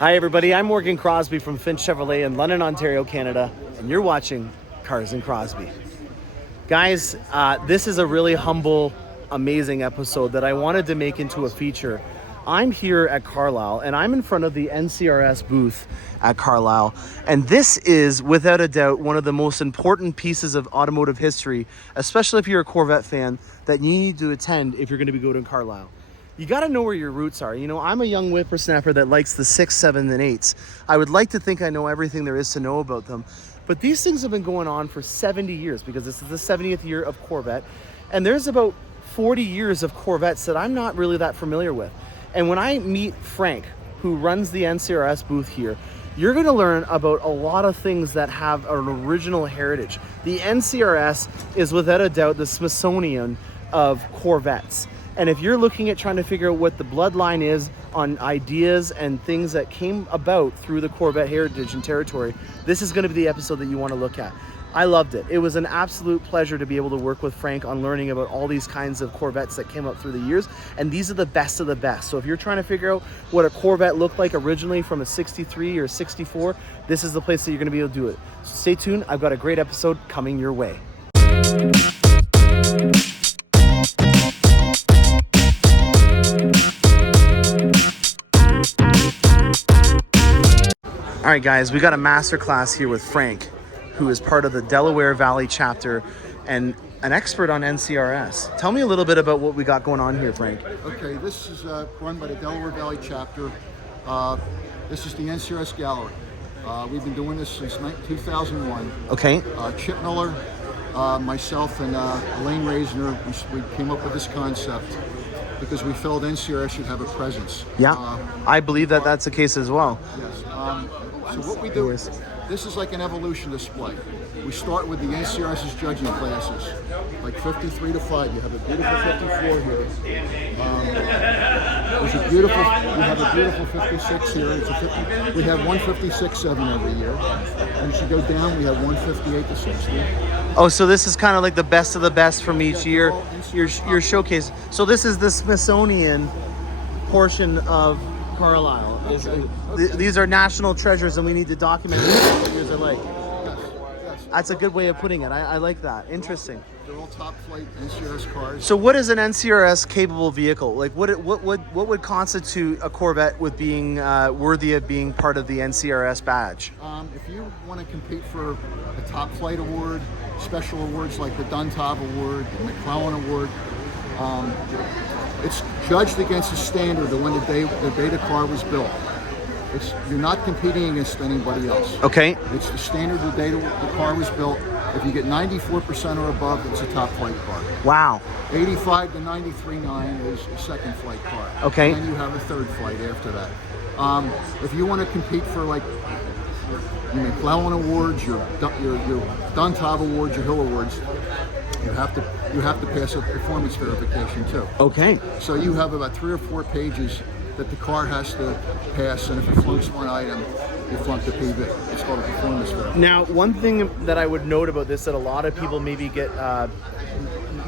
Hi everybody, I'm Morgan Crosbie from Finch Chevrolet in London, Ontario, Canada, and you're watching Cars and Crosbie. Guys, this is a really humble, amazing episode that I wanted to make into a feature. I'm here at Carlisle and I'm in front of the NCRS booth at Carlisle, and this is without a doubt one of the most important pieces of automotive history, especially if you're a Corvette fan, that you need to attend if you're going to be going to Carlisle. You got to know where your roots are. You know, I'm a young whippersnapper that likes the 6, 7, and 8s. I would like to think I know everything there is to know about them. But these things have been going on for 70 years because this is the 70th year of Corvette. And there's about 40 years of Corvettes that I'm not really that familiar with. And when I meet Frank, who runs the NCRS booth here, you're going to learn about a lot of things that have an original heritage. The NCRS is without a doubt the Smithsonian of Corvettes. And if you're looking at trying to figure out what the bloodline is on ideas and things that came about through the Corvette heritage and territory, this is going to be the episode that you want to look at. I loved it. It was an absolute pleasure to be able to work with Frank on learning about all these kinds of Corvettes that came up through the years. And these are the best of the best. So if you're trying to figure out what a Corvette looked like originally from a 63 or 64, this is the place that you're going to be able to do it. So stay tuned. I've got a great episode coming your way. All right, guys, we got a master class here with Frank, who is part of the Delaware Valley chapter and an expert on NCRS. Tell me a little bit about what we got going on here, Frank. Okay, this is run by the Delaware Valley chapter. This is the NCRS Gallery. We've been doing this since 2001. Okay. Chip Miller, myself, and Elaine Reisner, we came up with this concept because we felt NCRS should have a presence. Yeah, I believe that that's the case as well. Yes. So what we do is, this is like an evolution display. We start with the NCRS's judging classes, like 53 to 5. You have a beautiful 54 here. There's a beautiful, you have a beautiful 56 here. It's a 50, we have 156.7 every year. And as you go down, we have 158 to 60. Oh, so this is kind of like the best of the best from each year. Your showcase. So this is the Smithsonian portion of Carlisle. Okay. These are national treasures, and we need to document what years are like. Yes. That's a good way of putting it. I like that. Interesting. They're all top flight NCRS cars. So, what is an NCRS capable vehicle? Like, what would constitute a Corvette with being worthy of being part of the NCRS badge? If you want to compete for a top flight award, special awards like the Duntov Award, the McClellan Award. It's judged against the standard of when the day the car was built. You're not competing against anybody else. Okay. It's the standard of the day the car was built. If you get 94% or above, it's a top flight car. Wow. 85 to 93.9 is a second flight car. Okay. And then you have a third flight after that. If you want to compete for like your McClellan Awards, your Duntov Awards, your Hill Awards, you have to pass a performance verification too. Okay. So you have about 3 or 4 pages that the car has to pass, and if it flunks one item, you flunk the PV. It's called a performance verification. Now, one thing that I would note about this that a lot of people maybe get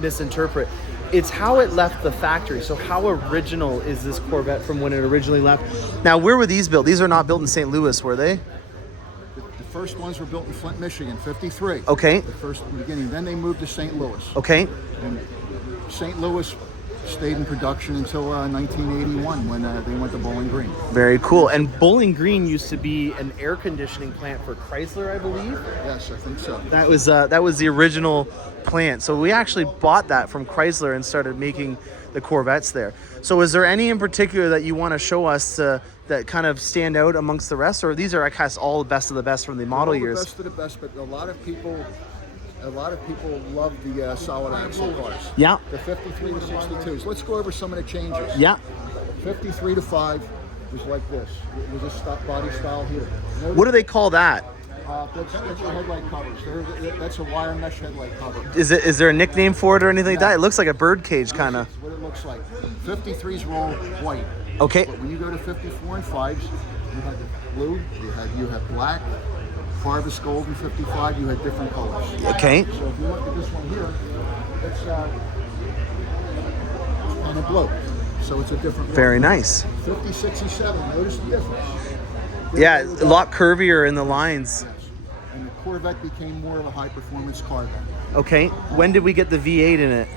misinterpret, it's how it left the factory. So how original is this Corvette from when it originally left? Now, where were these built? These are not built in St. Louis, were they? The first ones were built in Flint, Michigan, 53. Okay. The first beginning. Then they moved to St. Louis. Okay. And St. Louis stayed in production until 1981 when they went to Bowling Green. Very cool. And Bowling Green used to be an air conditioning plant for Chrysler, I believe. Yes, I think so. That was the original plant. So we actually bought that from Chrysler and started making the Corvettes there. So is there any in particular that you want to show us that kind of stand out amongst the rest, or these are, I guess, all the best of the best from the model years? The best of the best, but a lot of people love the solid axle cars. Yeah. The 53 to 62s. Let's go over some of the changes. Yeah. 53 to 5 was like this. It was a body style here. What do they call that? That's your headlight covers. That's a wire mesh headlight cover. Is there a nickname for it or anything like that? It looks like a bird cage kind of. That's what it looks like. 53s were all white. Okay. But when you go to 54 and 5s, you have the blue, you have black, Farvis Gold and 55, you had different colors. Okay. So if you look at this one here, it's kind of blue. So it's a different look. Very nice. 50, 67, notice the difference. Yeah, a lot curvier in the lines. Yes. And the Corvette became more of a high-performance car then. Okay, when did we get the V8 in it?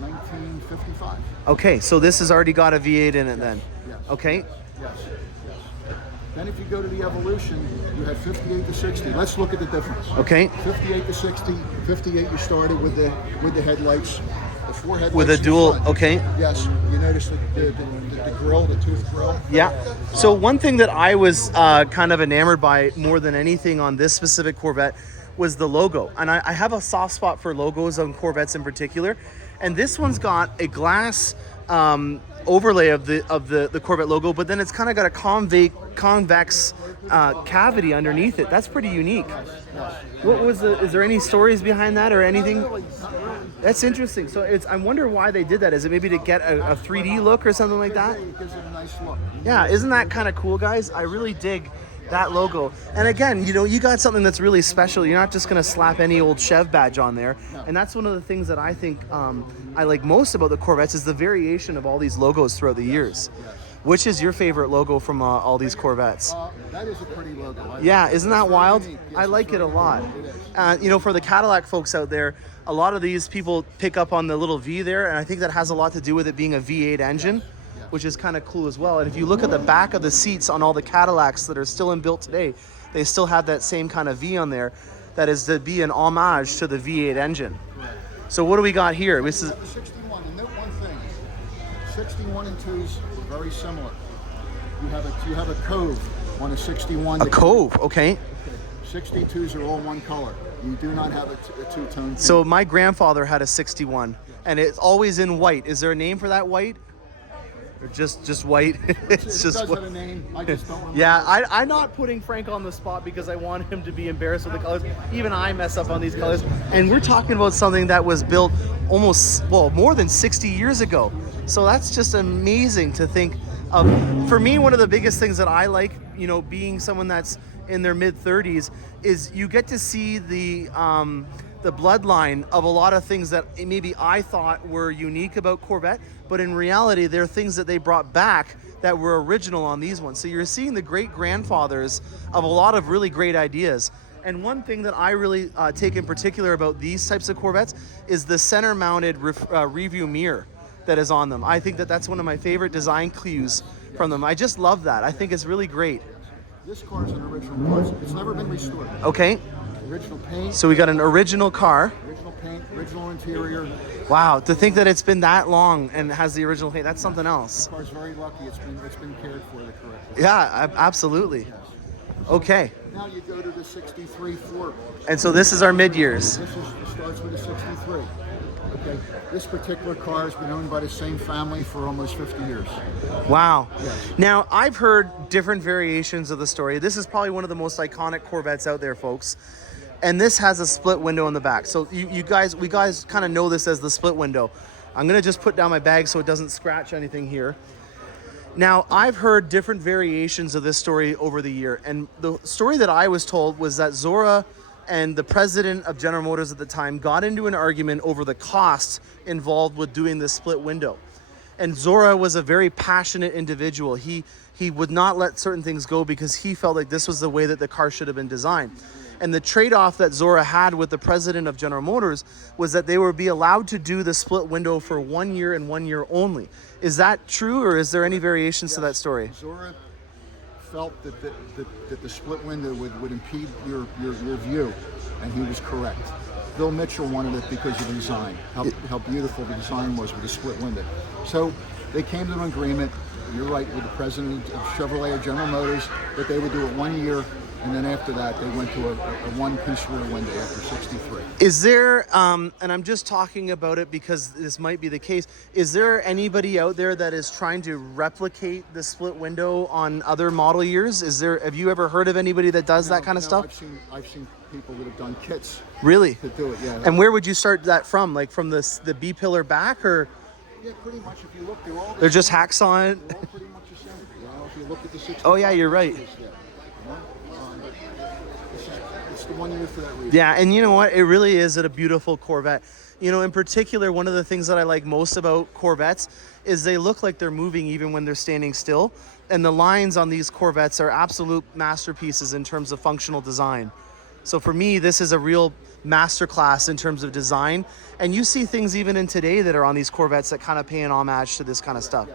1955. Okay, so this has already got a V8 in it then. Yes. Okay. Yes. Yes. Then if you go to the evolution, you had 58 to 60. Let's look at the difference. Okay. 58 to 60. 58 you started with the headlights. The four headlights With a in dual, front. okay. Yes. You notice the grill, the tooth grill. Yeah. So one thing that I was kind of enamored by more than anything on this specific Corvette was the logo. And I have a soft spot for logos on Corvettes in particular. And this one's got a glass overlay of the Corvette logo, but then it's kind of got a convex cavity underneath it. That's pretty unique. What was is there any stories behind that or anything? That's interesting. So I wonder why they did that. Is it maybe to get a 3D look or something like that? It gives it a nice look. Yeah, isn't that kind of cool, guys? I really dig that logo. And again, you got something that's really special. You're not just going to slap any old Chev badge on there. No. And that's one of the things that I think I like most about the Corvettes is the variation of all these logos throughout the years. Yes. Which is your favorite logo from all these Corvettes? That is a pretty logo. Yeah, isn't that wild? Yes, I like it a lot. It is. For the Cadillac folks out there, a lot of these people pick up on the little V there, and I think that has a lot to do with it being a V8 engine, which is kind of cool as well. And if you look at the back of the seats on all the Cadillacs that are still in built today, they still have that same kind of V on there. That is to be an homage to the V8 engine. So what do we got here? This is 61, and note one thing. 61 and 2s are very similar. You have a cove on a 61. a cove, okay. 62s are all one color. You do not have a two-tone. So my grandfather had a 61, and it's always in white. Is there a name for that white? Or just white? It's it just does white. have a name. I just don't remember. Yeah, I'm not putting Frank on the spot because I want him to be embarrassed with the colors. Even I mess up on these colors. And we're talking about something that was built more than 60 years ago. So that's just amazing to think of. For me, one of the biggest things that I like, being someone that's in their mid-30s, is you get to see the bloodline of a lot of things that maybe I thought were unique about Corvette, but in reality, they're things that they brought back that were original on these ones. So you're seeing the great-grandfathers of a lot of really great ideas. And one thing that I really take in particular about these types of Corvettes is the center-mounted review mirror that is on them. I think that that's one of my favorite design cues from them. I just love that. I think it's really great. This car is an original car. It's never been restored. Okay. Original paint. So we got an original car. Original paint, original interior. Wow, to think that it's been that long and has the original paint, that's something else. The car's very lucky. It's been cared for the correct way. Yeah, absolutely. Okay. Now you go to the 63 Ford. And so this is our mid-years. This starts with a 63. Okay. This particular car has been owned by the same family for almost 50 years. Wow. Yes. Now, I've heard different variations of the story. This is probably one of the most iconic Corvettes out there, folks. And this has a split window in the back. So we guys kind of know this as the split window. I'm going to just put down my bag so it doesn't scratch anything here. Now, I've heard different variations of this story over the year. And the story that I was told was that Zora and the president of General Motors at the time got into an argument over the cost involved with doing this split window. And Zora was a very passionate individual. He would not let certain things go because he felt like this was the way that the car should have been designed. And the trade-off that Zora had with the president of General Motors was that they would be allowed to do the split window for 1 year and 1 year only. Is that true, or is there any variations to that story? Zora felt that the split window would impede your view, and he was correct. Bill Mitchell wanted it because of the design, how beautiful the design was with the split window. So they came to an agreement, you're right, with the president of Chevrolet or General Motors, that they would do it 1 year, and then after that they went to a one-piece rear window after 63. Is there, and I'm just talking about it because this might be the case, is there anybody out there that is trying to replicate the split window on other model years? Have you ever heard of anybody that does that kind of stuff? I've seen people that have done kits Really? to do it, yeah. And where would you start that from? Like from the B-pillar back, or? Yeah, pretty much. If you look, They're just hacks on it? They're all pretty much the same. If you look at the 65, Oh yeah, you're right. It's the 1 year for that reason. Yeah, and you know what? It really is a beautiful Corvette. You know, in particular, one of the things that I like most about Corvettes is they look like they're moving even when they're standing still. And the lines on these Corvettes are absolute masterpieces in terms of functional design. So for me, this is a real masterclass in terms of design. And you see things even in today that are on these Corvettes that kind of pay an homage to this kind of stuff.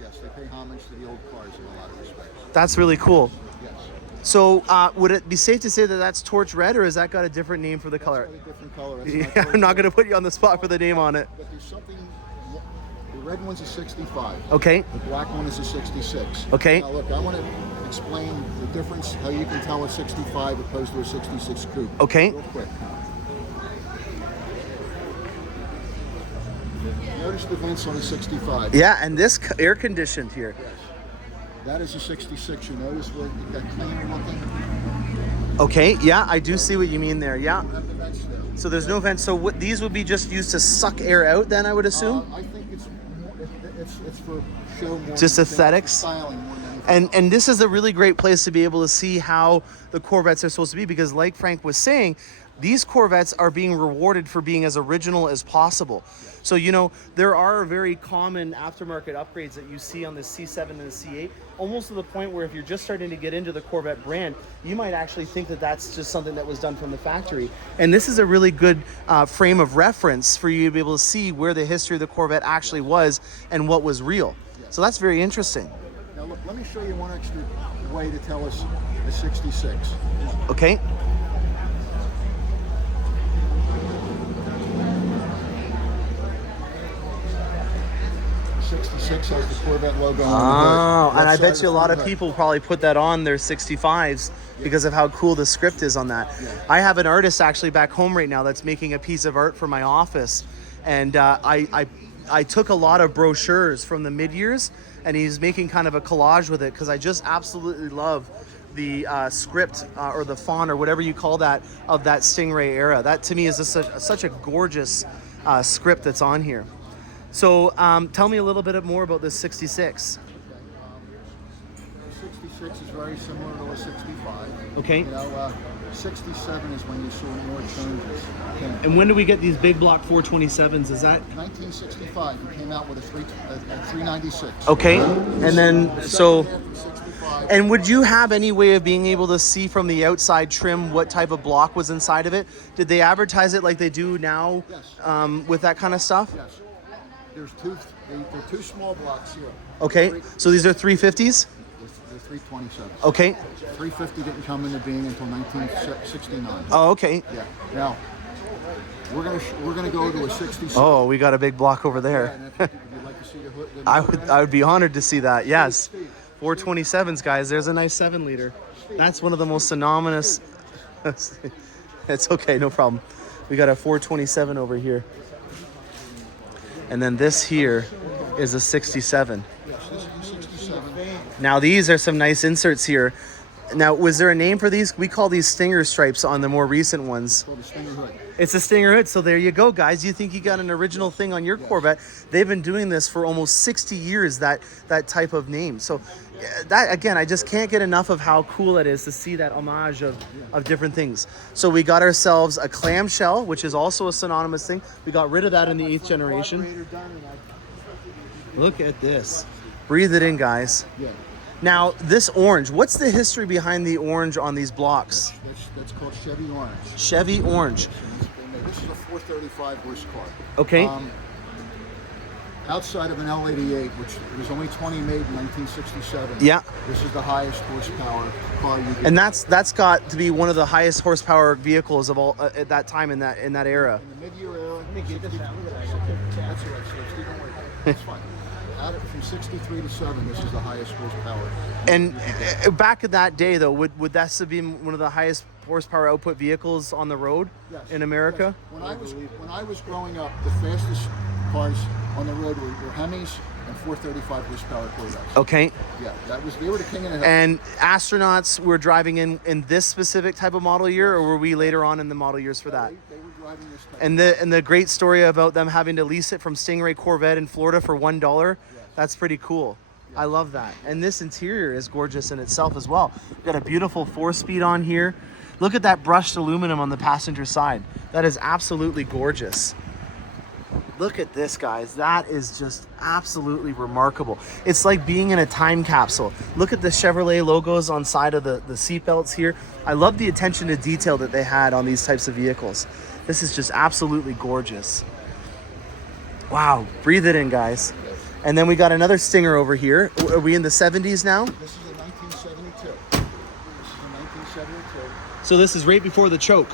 Yes, they pay homage to the old cars in a lot of respects. That's really cool. Yes. So would it be safe to say that that's torch red, or has that got a different name for the color? It's got a different color. Yeah, I'm not going to put you on the spot for the name on it. But there's something. The red one's a 65. Okay. The black one is a 66. Okay. Now look, I want to explain the difference, how you can tell a 65 opposed to a 66 coupe. Okay. Real quick. Notice the vents on a 65. Yeah, and this air conditioned here. Yes. That is a 66. You notice where you've got clean looking? Okay, yeah, I do see what you mean there. Yeah. You have the vents there. So there's no vents. So what, these would be just used to suck air out then, I would assume? I think it's for show more. Just than aesthetics? Styling more than anything. And this is a really great place to be able to see how the Corvettes are supposed to be, because like Frank was saying, these Corvettes are being rewarded for being as original as possible. So, you know, there are very common aftermarket upgrades that you see on the C7 and the C8, almost to the point where if you're just starting to get into the Corvette brand, you might actually think that that's just something that was done from the factory. And this is a really good frame of reference for you to be able to see where the history of the Corvette actually was and what was real. So that's very interesting. Now look, let me show you one extra way to tell us a 66. Okay. 66 has the Corvette logo on Oh, the and I hood. bet you a lot of people probably put that on their 65s because of how cool the script is on that. Yeah. I have an artist actually back home right now that's making a piece of art for my office, and I took a lot of brochures from the mid-years, and he's making kind of a collage with it because I just absolutely love the script or the font or whatever you call that of that Stingray era. That to me is such a gorgeous script that's on here. So tell me a little bit more about this 66. The 66 is very similar to a 65. Okay. You know, 67 is when you saw more changes. Okay. And when do we get these big block 427s? Is that 1965, you came out with a 396. okay? And then so. 65. And would you have any way of being able to see from the outside trim what type of block was inside of it? Did they advertise it like they do now? Yes. With that kind of stuff? Yes. There's they're two small blocks here. Okay, so these are 350s? They're 327s. Okay. 350 didn't come into being until 1969. Oh, okay. Yeah. Now, we're gonna go to a 66. Oh, we got a big block over there. And if you'd like to see the hood, I would be honored to see that. Yes. 427s, guys. There's a nice 7-liter. That's one of the most synonymous. It's okay, no problem. We got a 427 over here. And then this here is a 67. Yes, this is a 67. Now these are some nice inserts here. Now, was there a name for these? We call these Stinger stripes on the more recent ones. Called the Stinger hood. It's a Stinger hood. So there you go, guys. You think you got an original thing on your Corvette. They've been doing this for almost 60 years, that type of name. So that, again, I just can't get enough of how cool it is to see that homage of different things. So we got ourselves a clamshell, which is also a synonymous thing. We got rid of that in the 8th generation. Look at this. Breathe it in, guys. Yeah. Now, this orange, what's the history behind the orange on these blocks? That's called Chevy Orange. Chevy orange. This is a 435 horse car. Okay. Outside of an L88, which was only 20 made in 1967. Yeah. This is the highest horsepower car you get. And that's got to be one of the highest horsepower vehicles of all at that time in that era. In the mid-year era, that's all right, Steve, don't worry. It's fine. From 63 to 7, this is the highest horsepower. And back in that day, though, would that have been one of the highest horsepower output vehicles on the road in America? Yes. When I was growing up, the fastest cars on the road were Hemis and 435 horsepower Corvettes. Okay. Yeah, they were the king of the hill. And astronauts were driving in this specific type of model year, or were we later on in the model years for that? They were driving this type. And the great story about them having to lease it from Stingray Corvette in Florida for $1, that's pretty cool. I love that. And this interior is gorgeous in itself as well. Got a beautiful 4-speed on here. Look at that brushed aluminum on the passenger side. That is absolutely gorgeous. Look at this, guys. That is just absolutely remarkable. It's like being in a time capsule. Look at the Chevrolet logos on side of the seat belts here. I love the attention to detail that they had on these types of vehicles. This is just absolutely gorgeous. Wow, breathe it in, guys. And then we got another Stinger over here. Are we in the 70s now? This is a 1972. This is a 1972. So this is right before the choke.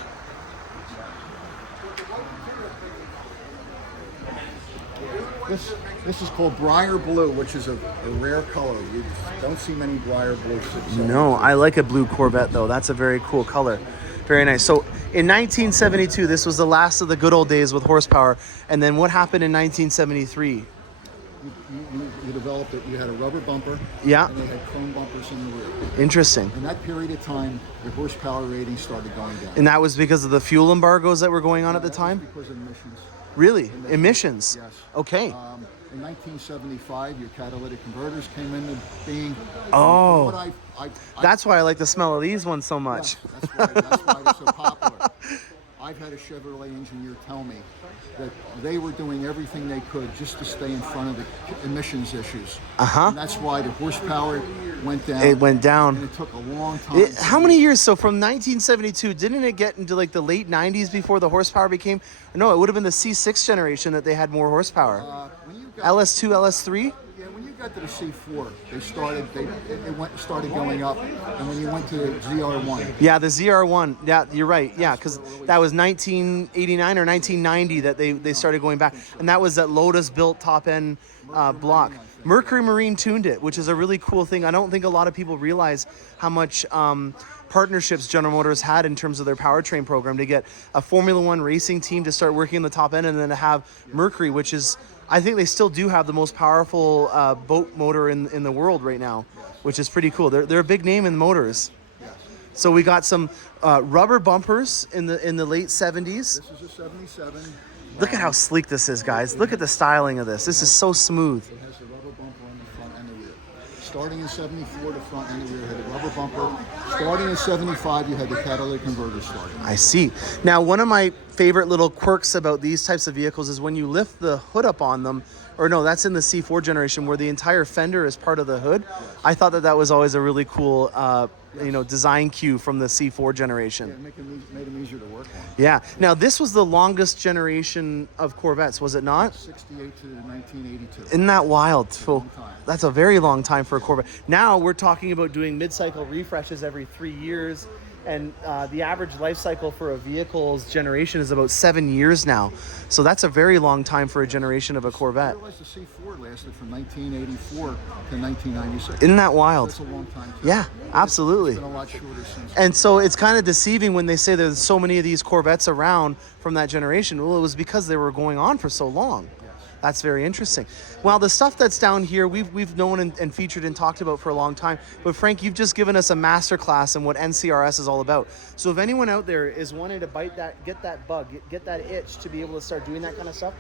This is called Briar Blue, which is a rare color. You don't see many Briar Blues. No, I like a blue Corvette though. That's a very cool color. Very nice. So in 1972, this was the last of the good old days with horsepower. And then what happened in 1973? You developed it. You had a rubber bumper. Yeah. And they had chrome bumpers in the rear. Interesting. In that period of time, the horsepower rating started going down. And that was because of the fuel embargoes that were going on at the time? Because of emissions. Really? Emissions? Yes. Okay. In 1975, your catalytic converters came into being. Oh. What That's why I like the smell of these ones so much. Yes, that's why they're so popular. I've had a Chevrolet engineer tell me that they were doing everything they could just to stay in front of the emissions issues. And that's why the horsepower went down. It went down. And it took a long time. How many years? So from 1972, didn't it get into like the late 90s before the horsepower became? No, it would have been the C6 generation that they had more horsepower. When you got, LS2, LS3? Yeah, when you got to the C4, it started going up. And when you went to ZR1. Yeah, the ZR1. Yeah, you're right. Yeah, because that was 1989 or 1990 that they started going back. And that was that Lotus built top end block. Mercury Marine tuned it, which is a really cool thing. I don't think a lot of people realize how much partnerships General Motors had in terms of their powertrain program to get a Formula One racing team to start working on the top end, and then to have Mercury, which is, I think they still do have the most powerful boat motor in the world right now, which is pretty cool. They're a big name in motors. So we got some rubber bumpers in the late 70s. This is a 77. Look at how sleek this is, guys. Look at the styling of this. This is so smooth. It has a rubber bumper on the front and the rear. Starting in 74, the front and the rear had a rubber bumper. Starting in 75, you had the catalytic converter starting. I see. Now, one of my favorite little quirks about these types of vehicles is when you lift the hood up on them, or no, that's in the C4 generation where the entire fender is part of the hood. I thought that was always a really cool design cue from the C4 generation. Yeah, made them easier to work on. Yeah. Now, this was the longest generation of Corvettes, was it not? 68 to 1982. Isn't that wild? So time. that's a very long time for a Corvette. Now we're talking about doing mid-cycle refreshes every 3 years. And the average life cycle for a vehicle's generation is about 7 years now. So that's a very long time for a generation of a Corvette. I realized the C4 lasted from 1984 to 1996. Isn't that wild? That's a long time too. Yeah, absolutely. It's been a lot shorter since. And so it's kind of deceiving when they say there's so many of these Corvettes around from that generation. Well, it was because they were going on for so long. That's very interesting. Well, the stuff that's down here, we've known and featured and talked about for a long time. But Frank, you've just given us a masterclass in what NCRS is all about. So if anyone out there is wanting to bite that, get that bug, get that itch to be able to start doing that kind of stuff,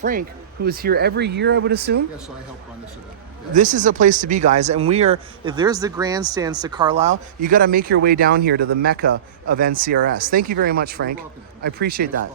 Frank, who is here every year, I would assume? Yes, I help run this event. Yeah. This is a place to be, guys. And if there's the grandstands to Carlisle, you got to make your way down here to the Mecca of NCRS. Thank you very much, Frank. You're welcome. I appreciate that.